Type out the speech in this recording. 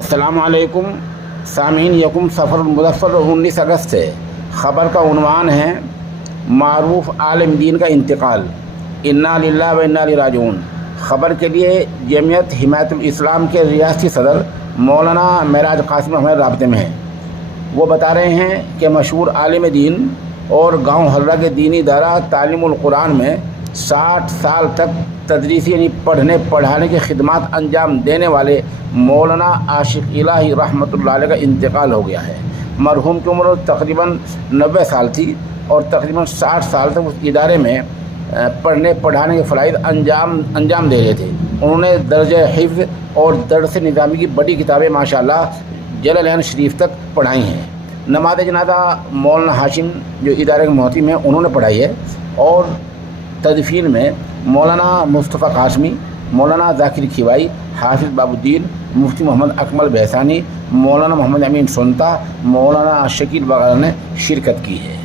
السلام علیکم سامعین، یکم سفر المظفر 19 اگست سے خبر کا عنوان ہے معروف عالم دین کا انتقال، انا للہ و انا الیہ راجعون۔ خبر کے لیے جمعیت حمایت الاسلام کے ریاستی صدر مولانا معراج قاسمی ہمارے رابطے میں ہیں۔ وہ بتا رہے ہیں کہ مشہور عالم دین اور گاؤں حلرہ کے دینی ادارہ تعلیم القرآن میں 60 سال تک تدریسی یعنی پڑھنے پڑھانے کی خدمات انجام دینے والے مولانا عاشق الہی رحمۃ اللہ علیہ کا انتقال ہو گیا ہے۔ مرحوم کی عمر تقریباً 90 سال تھی اور تقریباً 60 سال تک اس ادارے میں پڑھنے پڑھانے کے فرائض انجام دے رہے تھے۔ انہوں نے درجہ حفظ اور درس نظامی کی بڑی کتابیں ماشاءاللہ جلالین شریف تک پڑھائی ہیں۔ نماز جنازہ مولانا ہاشم جو ادارے کے محتم ہیں انہوں نے پڑھائی ہے، اور تدفین میں مولانا مصطفیٰ قاسمی، مولانا ذاکر کھیوائی، حافظ باب الدین، مفتی محمد اکمل بہسانی، مولانا محمد امین سنتا، مولانا شکیل وغیرہ نے شرکت کی ہے۔